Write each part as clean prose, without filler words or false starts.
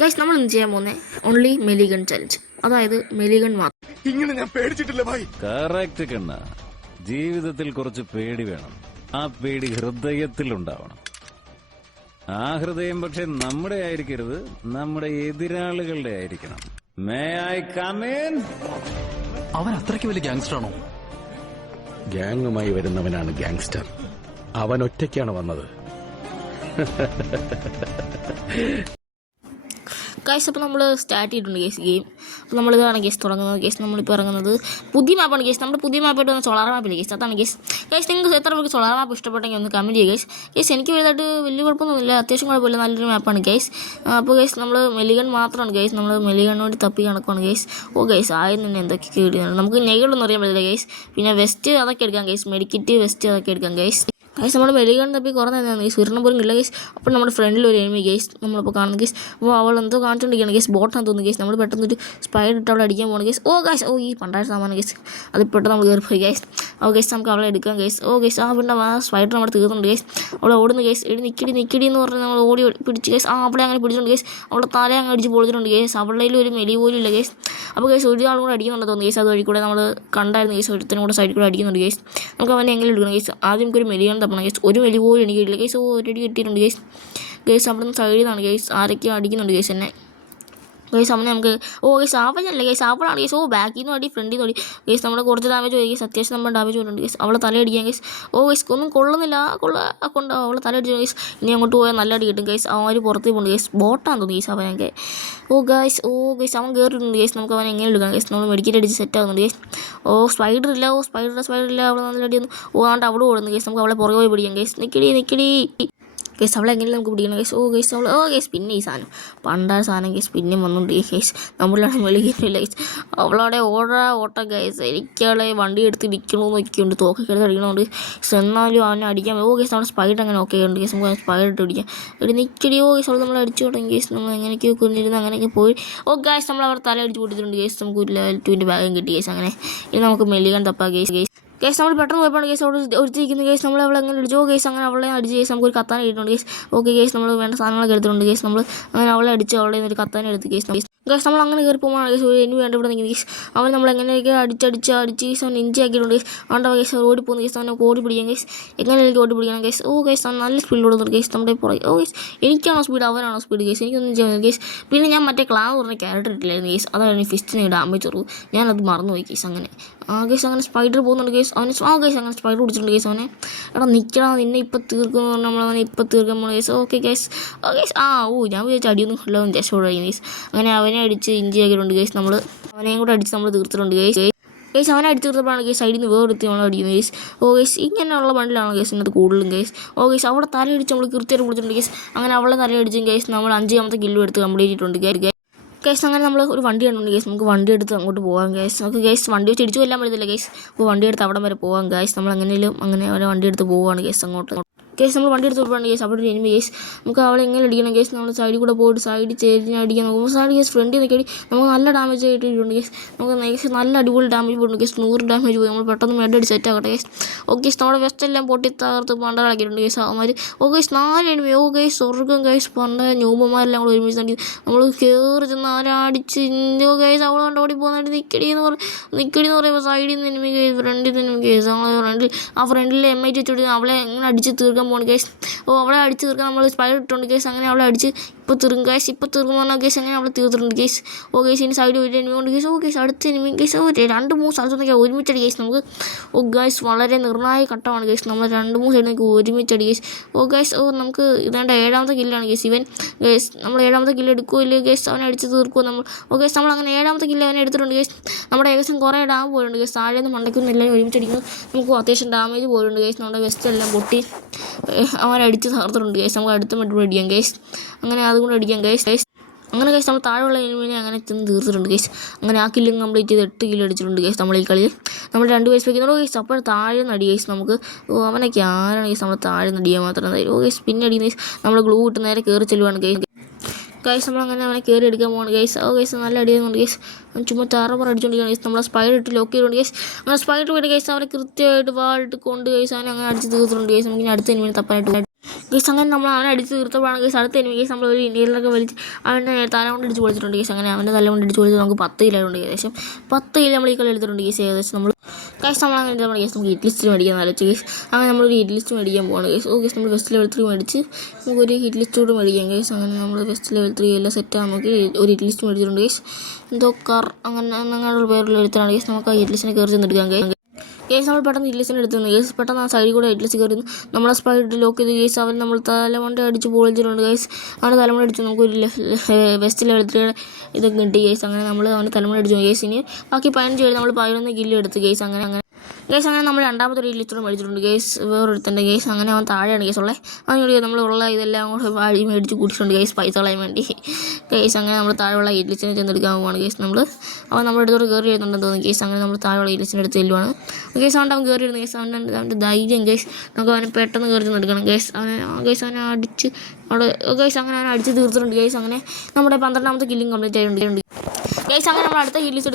Guys നമ്മൾ എന്ത് ചെയ്യാൻ പോകുന്നത് ഓൺലി മെലിഗൺ ചലഞ്ച്, അതായത് മെലിഗൺ മാത്രം. ഇങ്ങനെ ഞാൻ പേടിച്ചിട്ടില്ല ഭായി. കറക്റ്റ് കണ്ണ. ജീവിതത്തിൽ കുറച്ച് പേടി വേണം. ആ പേടി ഹൃദയത്തിൽ ഉണ്ടാവണം. ആ ഹൃദയം പക്ഷെ നമ്മുടെ ആയിരിക്കരുത്, നമ്മുടെ എതിരാളികളുടെ ആയിരിക്കണം. May I come in? അവൻ അത്രയ്ക്ക് വലിയ ഗാങ്സ്റ്റർ ആണോ? ഗ്യാങ്ങുമായി വരുന്നവനാണ് ഗാങ്സ്റ്റർ. അവൻ ഒറ്റയ്ക്കാണ് വന്നത്. ഗൈസ് അപ്പോൾ നമ്മൾ സ്റ്റാർട്ട് ചെയ്തിട്ടുണ്ട് ഗേസ് ഗെയിം. അപ്പോൾ നമ്മളിതാണ് ഗേസ് തുടങ്ങുന്നത്. ഗേസ് നമ്മളിപ്പോൾ ഇറങ്ങുന്നത് പുതിയ മാപ്പാണ് ഗേസ്. നമ്മുടെ പുതിയ മാപ്പായിട്ട് വന്ന സോളാർ മാപ്പില്ല ഗേസ്, അതാണ് ഗേസ്. ഗേസ് നിങ്ങൾക്ക് എത്ര പേർക്ക് സോളാർ മാപ്പ് ഇഷ്ടപ്പെട്ടെങ്കിൽ ഒന്ന് കമൻറ്റ് ചെയ്യുക ഗേസ്. ഗേസ് എനിക്ക് വലുതായിട്ട് വലിയ കുഴപ്പമൊന്നുമില്ല, അത്യാവശ്യം കുഴപ്പമില്ല, നല്ലൊരു മാപ്പാണ് ഗേസ്. അപ്പോൾ ഗേസ് നമ്മൾ മെലിഗൺ മാത്രമാണ് ഗേസ്, നമ്മൾ മെലിഗൺ വേണ്ടി തപ്പി കണക്കാണ് ഗേസ്. ഓ ഗേസ് ആദ്യം തന്നെ എന്തൊക്കെ കിട്ടുന്നുണ്ട്, നമുക്ക് നെയ്കളൊന്നും അറിയാൻ പറ്റില്ല ഗേസ്. പിന്നെ വെസ്റ്റ് അതൊക്കെ എടുക്കാം ഗേസ്, മെഡിക്കറ്റ് വെസ്റ്റ് അതൊക്കെ എടുക്കാം ഗേസ്. ഗൈസ് നമ്മൾ മെലിഗൺ തപ്പി കുറേ നേരം ഗേസ്, ഒരെണ്ണം പോലും ഇല്ല ഗേസ്. അപ്പോൾ നമ്മുടെ ഫ്രണ്ടിൽ ഒരു എനിമി ഗേസ് നമ്മളിപ്പോൾ കാണുന്നത് ഗേസ്. അപ്പോൾ അവൾ എന്തോ കാണിച്ചുകൊണ്ടിരിക്കുകയാണ് ഗേസ്, ബോട്ടാന്ന് തോന്നുന്നു ഗേസ്. നമ്മൾ പെട്ടെന്ന് ഒരു സ്പൈഡ് ഇട്ട് അവളെ അടിക്കാൻ പോകണം ഗേസ്. ഓ ഗൈസ്, ഓ ഈ പണ്ടായ സാമാനം ഗേസ്, അത് പെട്ടെന്ന് നമ്മൾ കയറിപ്പോയി ഗേസ്. ഓ ഗേസ് നമുക്ക് അവളെ എടുക്കാം ഗേസ്. ഓ ഗേസ് ആ പിന്നെ ആ സ്പൈഡർ നമ്മൾ തീർന്നുണ്ട് ഗേസ്. അവളെ ഓടുന്നു ഗേസ്. നിക്കടി എന്ന് പറഞ്ഞ് നമ്മൾ ഓടി പിടിച്ച് ഗേസ്. അവളെ അങ്ങനെ പിടിച്ചിട്ടുണ്ട് ഗേസ്. അവളെ തല അങ്ങനെ അടിച്ച് പൊളിച്ചിട്ടുണ്ട് ഗേസ്. അവളുടെ ഒരു മെലി പോലും ഇല്ല ഗേസ്. അപ്പോൾ ഗേസ് ഒരാളും കൂടെ അടിക്കുന്നുണ്ട് തോന്നുന്നു ഗേസ്. അത് വഴി കൂടെ നമ്മൾ കണ്ടായിരുന്നു ഗേസ്, ഒരുത്തനും കൂടെ സൈഡിൽ കൂടെ അടിക്കുന്നുണ്ട് ഗേസ്. നമുക്ക് അവനെ എങ്ങനെ എടുക്കണം ഗേസ്. ആദ്യം നമുക്കൊരു മെലിഗൺ തപ്പണം ഗേസ്. ഒരു മെലി പോലും എനിക്ക് കിട്ടില്ല ഗേസ്. ഒരടി കിട്ടിയിട്ടുണ്ട് ഗേസ്. ഗേസ് അവിടെ നിന്ന് സൈഡിൽ നിന്നാണ് ഗേസ്, ആരൊക്കെയോ അടിക്കുന്നുണ്ട് ഗേസ് എന്നെ ഗേസ്. അവനെ നമുക്ക് ഓ ഗേസ് ആവഞ്ഞല്ല ഗേസ്, അവളാണ് ഗേസ്. ഓ ബാക്കിൽ നിന്ന് അടി ഫ്രണ്ടിൽ നിന്ന് അടി ഗേസ്. നമ്മുടെ കുറച്ച് ഡാമേജ് പോയി ഗേസ്, അത്യാവശ്യം നമ്മൾ ഡാമേജ് പോയിട്ടുണ്ട് ഗേസ്. അവളെ തലയടിക്കാൻ ഗേസ്. ഓ ഗേസ് ഒന്നും കൊള്ളുന്നില്ല, കൊണ്ട് അവളെ തലയടിച്ചു ഗേസ്. ഇനി അങ്ങോട്ട് പോയാൽ നല്ല അടി കിട്ടും ഗേസ്. അവൻ പുറത്തേക്ക് പോകുന്നുണ്ട് ഗേസ്, ബോട്ടാന്ന് തോന്നുന്നു ഗേസ് അവനൊക്കെ. ഓ ഗേസ് അവൻ കയറിയിട്ടുണ്ട് ഗേസ്. നമുക്ക് അവൻ എങ്ങനെ എടുക്കാം ഗേസ്. നമ്മൾ മെഡിക്കറ്റ് അടിച്ച് സെറ്റ് ആകുന്നുണ്ട് ഗേസ്. ഓ സ്പൈഡർ ഇല്ല, അവളെ നല്ല അടിയൊന്നും. ഓ ആണ്ട് അവിടെ ഓടുന്നു ഗേസ്. നമുക്ക് അവളെ പുറകെ പോയി പിടിക്കാം ഗേസ്. നിക്കടി ഗേസ്. അവളെ എങ്ങനെ നമുക്ക് പിടിക്കണം ഗേസ്. ഓ ഗേസ് പിന്നെ ഈ സാധനം പണ്ടായ സാധനം ഗേസ് പിന്നെയും വന്നുകൊണ്ട് ഗേസ്. നമ്മളാണ് മെളിക്കുന്നില്ല ഗേസ്. അവളവിടെ ഓട്ട ഗേസ്. എനിക്കവളെ വണ്ടി എടുത്ത് ഇരിക്കണമെന്ന് നോക്കിയുണ്ട്, തോക്കൊക്കെ എടുത്ത് അടിക്കണമുണ്ട്. എന്നാലും അവനെ അടിക്കാൻ ഓ ഗേസ്. നമ്മുടെ സ്പൈഡ് അങ്ങനെ ഓക്കെ ഉണ്ട് ഗേസ്. നമുക്ക് സ്പൈഡ് ഇട്ട് പിടിക്കാം. നിക്കടി. ഓ ഗേസ് അവൾ നമ്മൾ അടിച്ചു തുടങ്ങി ഗേസ്. നമ്മൾ എങ്ങനെയൊക്കെയോ കുഞ്ഞിരുന്ന് അങ്ങനെയൊക്കെ പോയി. ഓ ഗേസ് നമ്മൾ അവർ തല അടിച്ച് പൊട്ടിയിട്ടുണ്ട് ഗേസ്. നമുക്ക് ഒരു ലെവൽ 2 ബാഗും കിട്ടി ഗേസ്. അങ്ങനെ ഇനി നമുക്ക് മെലിഗൺ തപ്പാം ഗേസ്. ഗേസ് നമ്മൾ പെട്ടെന്ന് പോയപ്പോൾ ഗേസ് അവിടെ ഒഴിച്ചിരിക്കുന്ന ഗേസ്. നമ്മൾ അവളെ അങ്ങനെ അടിച്ചു. ഓ ഗേസ് അങ്ങനെ അവളെ അടിച്ച് ഗേസ്. നമുക്കൊരു കത്താൻ കിട്ടിയിട്ടുണ്ട് ഗേസ്. ഓക്കെ ഗേസ് നമ്മൾ വേണ്ട സാധനങ്ങളൊക്കെ എടുത്തിട്ടുണ്ട് ഗേസ്. നമ്മൾ അങ്ങനെ അവളെ അടിച്ച് അവളെ ഒരു കത്താൻ എടുത്ത് ഗേസ്. ഗേസ് നമ്മൾ അങ്ങനെ കയറി പോകുമ്പോൾ ഗേസ് ഇനി വേണ്ട ഇവിടെ നിൽക്കുന്നത് ഗേസ്. അവൻ നമ്മൾ എങ്ങനെയൊക്കെ അടിച്ച് ഗേസ് അവൻ ഇഞ്ചി ആക്കിയിട്ടുണ്ട് ഗേസ്. അവൻ്റെ ഗേസ് ഓടി പോകുന്ന ഗേസ്. അവനെ ഓടി പിടിക്കാം ഗേസ്. എങ്ങനെയൊക്കെ ഓടി പിടിക്കണം ഗേസ്. ഓ ഗേസ് അവൻ നല്ല സ്പീഡ് ഓടുന്നുണ്ട് ഗേസ്. നമ്മുടെ പുറകെ ഓ ഗേസ് എനിക്കാണോ സ്പീഡ് അവനാണോ സ്പീഡ് ഗേസ്, എനിക്കൊന്നും ചെയ്യുന്നത് ഗേസ്. പിന്നെ ഞാൻ മറ്റേ ക്ലാവ് പറഞ്ഞ ക്യാരക്ടർ ഇട്ടില്ലായിരുന്നു ഗേസ്, അതാണ് ഫിസ്റ്റിന് ഡാമേജ് കുറവ്, ഞാനത് മറന്നുപോയി ഗേസ്. അങ്ങനെ ഗേസ് അങ്ങനെ സ്പൈഡർ പോകുന്നുണ്ട് ഗേസ്. അവന് ഗേസ് അങ്ങനെ സ്പൈഡർ പിടിച്ചിട്ടുണ്ട് ഗേസ്. അവനെ നിൽക്കണം, നിന്നെ ഇപ്പം തീർക്കുന്നു പറഞ്ഞാൽ നമ്മളവനെ ഇപ്പം തീർക്കാൻ പോകണം ഗേസ്. ഓക്കെ ഗേസ് ഗേസ് ഞാൻ വിചാരിച്ച അടിയൊന്നും കൊള്ളാൻ രക്ഷപ്പെടുകയും ഗേസ്. അങ്ങനെ അവനെ അടിച്ച് ഇഞ്ചി ആക്കിയിട്ടുണ്ട് ഗേസ്. നമ്മൾ അവനെയും കൂടെ അടിച്ച് നമ്മൾ തീർത്തിട്ടുണ്ട് ഗേസ്. ഗേസ് അവനെ അടിച്ച് തീർത്തപ്പോഴാണ് ഗേസ് സൈഡിൽ നിന്ന് വേറെടുത്ത് നമ്മൾ അടിക്കുന്നത് ഗേസ്. ഓ ഗേസ് ഇങ്ങനെയുള്ള ബണ്ടിലാണ് ഗേസ് ഇന്നത്തെ കൂടുതലും ഗേസ്. ഓ ഗേസ് അവിടെ തലയടിച്ച് നമ്മൾ കൃത്യമായിട്ട് പിടിച്ചിട്ടുണ്ട് ഗേസ്. അങ്ങനെ അവളെ തലയടിച്ചും ഗേസ് നമ്മൾ 5ാമത്തെ കില്ലും എടുത്ത് കംപ്ലീറ്റ് ചെയ്തിട്ടുണ്ട് ഗേസ്. അങ്ങനെ നമ്മൾ ഒരു വണ്ടി കണ്ടുണ്ട് ഗേസ്. നമുക്ക് വണ്ടി എടുത്ത് അങ്ങോട്ട് പോകാം ഗേസ്. നമുക്ക് ഗേസ് വണ്ടി വെച്ച് ഇടിച്ചു കൊല്ലാൻ പറ്റത്തില്ല ഗേസ്. അപ്പോൾ വണ്ടി എടുത്ത് അവിടെ വരെ പോകാം ഗേസ്. നമ്മൾ എങ്ങനെയും അങ്ങനെ വണ്ടി എടുത്ത് പോവുകയാണ് ഗേസ് അങ്ങോട്ട് ഗേസ്. നമ്മൾ വണ്ടി എടുത്ത് പോവാണ് ഗേസ്. അവിടെ ഒരു എനിമി ഗേസ്. നമുക്ക് അവളെ എങ്ങനെ അടിക്കണം ഗേസ്. നമ്മൾ സൈഡിൽ കൂടെ പോയിട്ട് സൈഡിൽ ചേരിഞ്ഞ് അടിക്കാൻ നോക്കുമ്പോൾ സൈഡ് ഗേസ് ഫ്രണ്ടിൽ നിൽക്കി നമുക്ക് നല്ല ഡാമേജ് ആയിട്ടുണ്ട് ഗേസ്. നമുക്ക് ഗേസ് നല്ല അടിപൊളി ഡാമേജ് പോയിട്ടുണ്ട് ഗേസ്. 100 ഡാമേജ് പോയി. നമ്മൾ പെട്ടെന്ന് മെഡടി സെറ്റ് ആകട്ടെ ഗേസ്. ഓ ഗേസ് നമ്മുടെ വെസ്റ്റ് എല്ലാം പൊട്ടി തകർത്ത് പണ്ടാക്കിയിട്ടുണ്ട് ഗേസ്. അവന്മാർ ഓ ഗേസ് 4 എനിമി. ഓ ഗേസ് സ്വർഗ്ഗം ഗേസ്. പണ്ട ന്യൂബന്മാരെല്ലാം കൂടെ ഒരുമിച്ച് നമ്മൾ കയറി ചെന്ന് ആരടിച്ച് ഓ ഗേസ് അവൾ കണ്ട് ഓടി പോകുന്നതായിട്ട് നിക്കടി എന്ന് പറയുമ്പോൾ സൈഡിൽ നിന്ന് എനിമി ഗേസ്, ഫ്രണ്ടിൽ നിന്ന് എനിമി ഗേസ്. നമ്മൾ ഫ്രണ്ടിൽ MIT വെച്ചിട്ട് അവളെ എങ്ങനെ അടിച്ച് തീർക്കാൻ പോകണം ഗേസ്. ഓ അവളെ അടിച്ച് തീർക്കാൻ നമ്മൾ സ്പൈഡ് ഇട്ടുണ്ട് ഗേസ്. അങ്ങനെ അവളെ അടിച്ച് ഇപ്പോൾ തീർക്കും ഗേസ്. ഇപ്പോൾ തീർക്കുമെന്ന് പറഞ്ഞാൽ ഗേസ് അങ്ങനെ അവളെ തീർത്തിട്ടുണ്ട് ഗേസ്. ഓ ഗേസ് ഇനി സൈഡ് ഒരു എനിമി കൊണ്ട് ഗേസ്. ഓ ഗേസ് അടുത്ത എനിമി ഗേസ്. 2-3 സ്ഥലത്തൊക്കെ ഒരുമിച്ചടി ഗേസ്. നമുക്ക് ഓ ഗേസ് വളരെ നിർണായക ഘട്ടമാണ് ഗേസ്. നമ്മൾ 2-3 സൈഡിലേക്ക് ഒരുമിച്ചടി ഗേസ്. ഓ ഗേസ് നമുക്ക് ഇതാണ്ട് 7ാമത്തെ കില്ലാണ് ഗേസ്. ഇവൻ ഗേസ് നമ്മൾ 7ാമത്തെ കില്ല് എടുക്കുമോ ഇല്ല ഗേസ്, അവനെ അടിച്ച് തീർക്കുമോ നമ്മൾ. ഓ ഗേസ് നമ്മൾ അങ്ങനെ 7ാമത്തെ കില്ല് അവനെ എടുത്തിട്ടുണ്ട് ഗേസ്. നമ്മുടെ ഏകദേശം കുറേ ഡാം പോയിട്ടുണ്ട് ഗേസ്. താഴെ നിന്ന് മണ്ടയ്ക്കൊന്നും എല്ലാം ഒരുമിച്ചടിക്കുന്നു. നമുക്ക് അത്യാവശ്യം ഡാമേജ് പോയിട്ടുണ്ട് ഗേസ്. നമ്മുടെ വെസ്റ്റ് എല്ലാം പൊട്ടി അവനടിച്ച് തകർത്തിട്ടുണ്ട് ഗേസ്. നമുക്ക് അടുത്ത മെഡ് അടിക്കാം ഗേസ്. അങ്ങനെ അതുകൊണ്ട് അടിക്കാം ഗേസ്. അങ്ങനെ ഗേസ് നമ്മൾ താഴെയുള്ള എനിമിനെ അങ്ങനെ ചെന്ന് തീർത്തിട്ടുണ്ട് ഗേസ്. അങ്ങനെ ആ കില്ലും കംപ്ലീറ്റ് ചെയ്ത് 8 കില്ല് അടിച്ചിട്ടുണ്ട് ഗേസ്. നമ്മൾ ഈ കളിയിൽ നമ്മൾ 2 പേസ് വയ്ക്കുന്നുള്ളൂ ഗേസ്. അപ്പോൾ താഴെ നടി ഗേസ്. നമുക്ക് അവനൊക്കെ ആരാണ് ഗേസ് നമ്മൾ താഴെ നടിയാൻ മാത്രം തരും. ഓ ഗേസ് പിന്നെ അടിക്കുന്ന ഗേസ്. നമ്മൾ ഗ്ലൂ ഇട്ട് നേരെ കയറി ചെല്ലുവാണ് ഗേസ്. നമ്മളങ്ങനെ അവനെ കയറി എടുക്കാൻ പോകണം ഗേസ്. ഓ ഗേസ് നല്ല അടിയുന്നുണ്ട് ഗേസ്. ചുമ്മാ താറപ്പറ അടിച്ചുകൊണ്ടിരിക്കുകയാണ് ഗേസ്. നമ്മളെ സ്പൈഡ് ഇട്ട് ലോക്ക് ചെയ്തുകൊണ്ട് ഗേസ്. അങ്ങനെ സ്പൈഡ് പോയിട്ട് ഗേസ് അവരെ കൃത്യമായിട്ട് വാളിട്ട് കൊണ്ട് ഗേസ് അവനെ അങ്ങനെ അടിച്ച് തീർത്തിട്ടുണ്ട് ഗേസ്. നമുക്ക് ഇനി അടുത്ത എനിമിനെ തപ്പാനായിട്ട് കേസ് അങ്ങനെ നമ്മൾ അവനെ അടിച്ച് തീർത്തപ്പോഴാണ് കേസ് അടുത്ത എനിമി കേസ് നമ്മൾ ഒരു ഇന്ത്യയിലൊക്കെ വലിച്ച് അവൻ്റെ തല കൊണ്ട് അടിച്ച് പൊളിച്ചിട്ടുണ്ട് കേസ്. അങ്ങനെ അവൻ്റെ തല കൊണ്ട് അടിച്ച് പൊളിച്ച് നമുക്ക് 10 കിലോയുണ്ട് ഏകദേശം 10 കിലോ നമ്മൾ ഈ കളി എടുത്തിട്ടുണ്ട് കേസ്. ഏകദേശം നമ്മൾ കേസ് നമ്മൾ അങ്ങനെ നമ്മുടെ കേസ് നമുക്ക് ഹിറ്റ് ലിസ്റ്റ് മേടിക്കാൻ ആലോചിച്ച് കേസ്. അങ്ങനെ നമ്മളൊരു ഹിറ്റ് ലിസ്റ്റ് മേടിക്കാൻ പോകണം കേസ്. ഓ കേസ് നമ്മൾ ഫസ്റ്റ് ലെവൽ 3 മേടിച്ച് നമുക്കൊരു ഹിറ്റ് ലിസ്റ്റ് കൂടെ മേടിക്കാം കേസ്. അങ്ങനെ നമ്മൾ ഫസ്റ്റ് ലെവൽ 3 എല്ലാം സെറ്റാകാൻ നോക്കി ഒരു ഹിറ്റ് ലിസ്റ്റ് മേടിച്ചിട്ടുണ്ട് കേസ്. എന്തോ കാർ അങ്ങനെയുള്ള പേരിൽ എടുത്താണ് കേസ്. നമുക്ക് ആ ഹിറ്റ് ലിസ്റ്റിനെ കയറി ചെന്നെടുക്കാം കേസ്. നമ്മൾ പെട്ടെന്ന് ഹിറ്റ് ലിസ്റ്റിനെ എടുത്തുന്നു കേസ്. പെട്ടെന്ന് ആ സൈഡിൽ കൂടെ ഹിറ്റ് ലിസ്റ്റ് കയറുന്നു. നമ്മളെ സ്പൈഡ് ലോക്ക് ചെയ്ത് കേസ്. അവൻ നമ്മൾ തലമണ്ട അടിച്ച് പൊളിച്ചിട്ടുണ്ട് കേസ്. അവൻ്റെ തലമുണ്ട അടിച്ചു നമുക്കൊരു വെസ്റ്റ് ലെവൽ 3 ഇതൊക്കെ കിട്ടി കേസ്. അങ്ങനെ നമ്മൾ അവൻ്റെ തലമുണ്ട അടിച്ചു കേസ്. ഇനി ബാക്കി 15 കഴിഞ്ഞ് നമ്മൾ 11 കില്ല് എടുത്ത് കേസ്. അങ്ങനെ അങ്ങനെ നമ്മൾ രണ്ടാമത്തെ ഒരു ലിസ്റ്റർ മേടിച്ചിട്ടുണ്ട് കേസ്. വേറൊരുത്തൻ്റെ കേസ്. അങ്ങനെ അവൻ താഴെയാണ് കേസ് ഉള്ളത്. അതിനോട് നമ്മൾ ഉള്ള ഇതെല്ലാം കൂടെ വാഴി മേടിച്ച് കൂട്ടിയിട്ടുണ്ട് കേസ് പൈസ കളയാൻ വേണ്ടി കേസ്. അങ്ങനെ നമ്മൾ താഴെയുള്ള ഈ ലിസ്റ്റിനെ ചെന്നെടുക്കാൻ പോവാണ് കേസ്. അവൻ നമ്മുടെ അടുത്തോട് കയറി വരുന്നുണ്ടെന്ന് തോന്നുന്നു കേസ്. അങ്ങനെ നമ്മൾ താഴെയുള്ള ഈ ലിസ്റ്റിനെ എടുത്ത് ചെല്ലുവാണ് കേസ്. അവൻ കയറി വരുന്ന കേസ്. അവൻ്റെ ധൈര്യം കേസ്. നമുക്ക് അവനെ പെട്ടെന്ന് കയറി ചെന്നെടുക്കണം കേസ്. അവനെ അടിച്ച് അവിടെ കേസ്. അങ്ങനെ അവനെ അടിച്ച് തീർത്തിട്ടുണ്ട് കേസ്. അങ്ങനെ നമ്മുടെ 12ാമത്തെ കില്ലിങ് കംപ്ലീറ്റ് ആയിട്ടുണ്ട് കേസ്. അങ്ങനെ നമ്മൾ അടുത്ത ഹിറ്റ് ലിസ്റ്റ്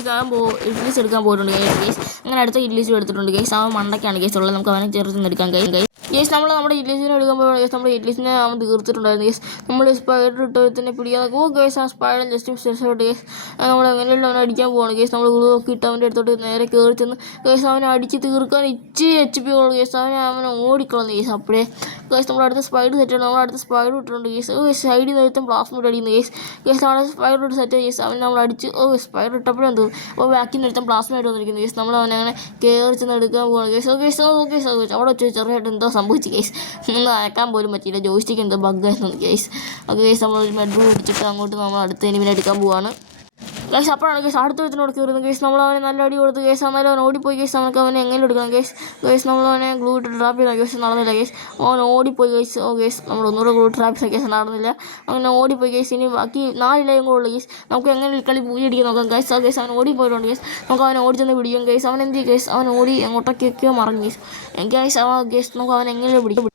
എടുക്കാൻ പോയിട്ടുണ്ട് കേസ്. അങ്ങനെ അടുത്ത ഹിറ്റ് ലിസ്റ്റ് എടുത്തിട്ടുണ്ട് കേസ്. അവൻ മണ്ടയ്ക്കാണ് കേസ് ഉള്ളത്. നമുക്ക് അവനെ ചേർത്ത് എടുക്കാൻ കഴിയും കേസ്. നമ്മുടെ ഹിറ്റ് ലിസ്റ്റിനെ എടുക്കുമ്പോൾ കേസ് നമ്മുടെ ഹിറ്റ് ലിസ്റ്റിനെ അവൻ തീർത്തിട്ടുണ്ടായിരുന്നു കേസ്. നമ്മൾ സ്പൈഡർ ഇട്ടതിനെ പിടിക്കാൻ നോക്കുമ്പോൾ കേസ് ആ സ്പൈഡർ ജസ്റ്റ് സ്റ്റെപ്പ് കേസ്. നമ്മൾ എങ്ങനെയുള്ള അവനെ അടിക്കാൻ പോവാണ് കേസ്. നമ്മൾ ഗ്ലൂവൊക്കെ ഇട്ട് അവൻ്റെ അടുത്തോട്ട് നേരെ കയറി ചെന്ന് കേസ് അവനെ അടിച്ച് തീർക്കാൻ ഇച്ചിരി HP ഉള്ളൂ കേസ്. അവനെ ഓടിക്കളഞ്ഞു കേസ്. അപ്പോഴേ കേസ് നമ്മുടെ അടുത്ത സ്പൈഡർ സെറ്റാണ്. നമ്മുടെ അടുത്ത സ്പൈഡർ ഇട്ടിട്ടുണ്ട് കേസ്. സൈഡിൽ നിർത്തും പ്ലാസ്മ അടിക്കുന്നു കേസ്. നമ്മുടെ സ്പൈഡർ ഇട്ട് സെറ്റ് കേസ്. അവൻ നമ്മൾ അടിച്ച് സ്പൈഡർ ഇട്ടപ്പോഴും തോന്നും. അപ്പോൾ ബാക്കിൽ നിന്ന് എടുത്താൽ പ്ലാസ്മ ആയിട്ട് വന്നിരിക്കുന്നു കേസ്. നമ്മൾ അവനെ അങ്ങനെ കയറി ചെന്ന് എടുക്കാൻ പോവാണ് കേസ്. കേസ് അവിടെ വെച്ച് ചെറിയായിട്ട് എന്തോ സംഭവിച്ചു കേസ്. ഒന്നും അയക്കാൻ പോലും പറ്റിയില്ല. ജോയിസ്റ്റിക്ക് എന്തോ ബഗ്ഗായിരുന്നു കേസ്. കേസ് നമ്മളൊരു മെഡ്റൂം അടിച്ചിട്ട് അങ്ങോട്ട് നമ്മൾ അടുത്ത എനിമിനെ എടുക്കാൻ പോവാണ് കേസ്. അപ്പോഴാണ് കേസ് അടുത്തൊരുത്തിനോട് കയറുന്നത് കേസ്. നമ്മൾ അവനെ നല്ല അടി കൊടുത്ത് കേസ്. എന്നാലും അവൻ ഓടിപ്പോയി കേസ്. നമുക്ക് അവനെ എങ്ങനെ എടുക്കണം കേസ്. നമ്മൾ അവനെ ഗ്ലൂ ഇട്ട് ട്രാപ്പ് ചെയ്ത കേസ്. നടന്നില്ല കേസ്. അവൻ ഓടിപ്പോയി കേസ്. കേസ് നമ്മൾ ഒന്നുകൂടെ ഗ്ലൂ ട്രാപ്പ് ചെയ്ത കേസ്. നടന്നില്ല. അങ്ങനെ ഓടിപ്പോയി കേസ്. ഇനി ബാക്കി 4 ലൈൻ കൂടെ ഉള്ളു കേസ്. നമുക്ക് എങ്ങനെ കളി പൂജ അടിക്കാൻ നോക്കാം കേസ്. കേസ് അവൻ ഓടിപ്പോയിട്ടുണ്ട് കേസ്. നമുക്ക് അവനെ ഓടിച്ചെന്ന് പിടിക്കും കേസ്. അവൻ എന്ത് ചെയ്യും കേസ്. അവൻ ഓടി എങ്ങോട്ടൊക്കെയൊക്കെയോ മറങ്ങി കേസ്. കേസ് നമുക്ക് അവൻ എങ്ങനെ പിടിക്കും.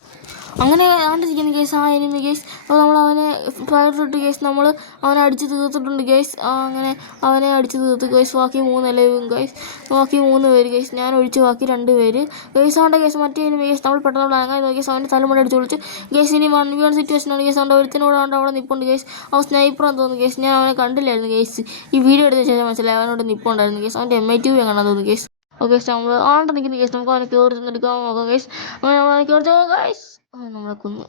അങ്ങനെ ആണ്ടിരിക്കുന്ന കേസ് ആ എനിമി കേസ്. അപ്പോൾ നമ്മൾ അവനെ സ്പൈഡർ ഇട്ട് കേസ്. നമ്മൾ അവനെ അടിച്ച് തീർത്തിട്ടുണ്ട് കേസ്. അങ്ങനെ അവനെ അടിച്ച് തീർത്ത് കേസ്. ബാക്കി 3 ലൈവും കേസ്. ബാക്കി 3 പേര് കേസ്. ഞാൻ ഒഴിച്ച് ബാക്കി 2 പേര് കേസ്. അവൻ്റെ കേസ് മറ്റേ എനിമി കേസ്. നമ്മൾ പെട്ടെന്ന് അങ്ങനെ കേസ്. അവൻ്റെ തലമുടി അടിച്ച് വിളിച്ച് കേസ്. ഇനി 1v1 സിറ്റുവേഷനാണ് കേസ്. അവൻ്റെ ഒരുത്തിനോട് അവിടെ നിൽപ്പുണ്ട് കേസ്. അവൻ സ്നൈപ്പറാന്ന് തോന്നുന്നു കേസ്. ഞാൻ അവനെ കണ്ടില്ലായിരുന്നു കേസ്. ഈ വീഡിയോ എടുത്ത ശേഷം മനസ്സിലായി അവനോട് നിൽപ്പുണ്ടായിരുന്നു കേസ്. അവൻ്റെ MI2 കാണാൻ തോന്നുന്നു കേസ്. ഓക്കെ നമ്മൾ ആണ്ട് നിൽക്കുന്ന കേസ്. നമുക്ക് അവനെ കയറി എടുക്കാൻ നോക്കാം കേസ്. അങ്ങനെ അവനെ കയറി കേസ്. നമ്മളെ കൊന്നു.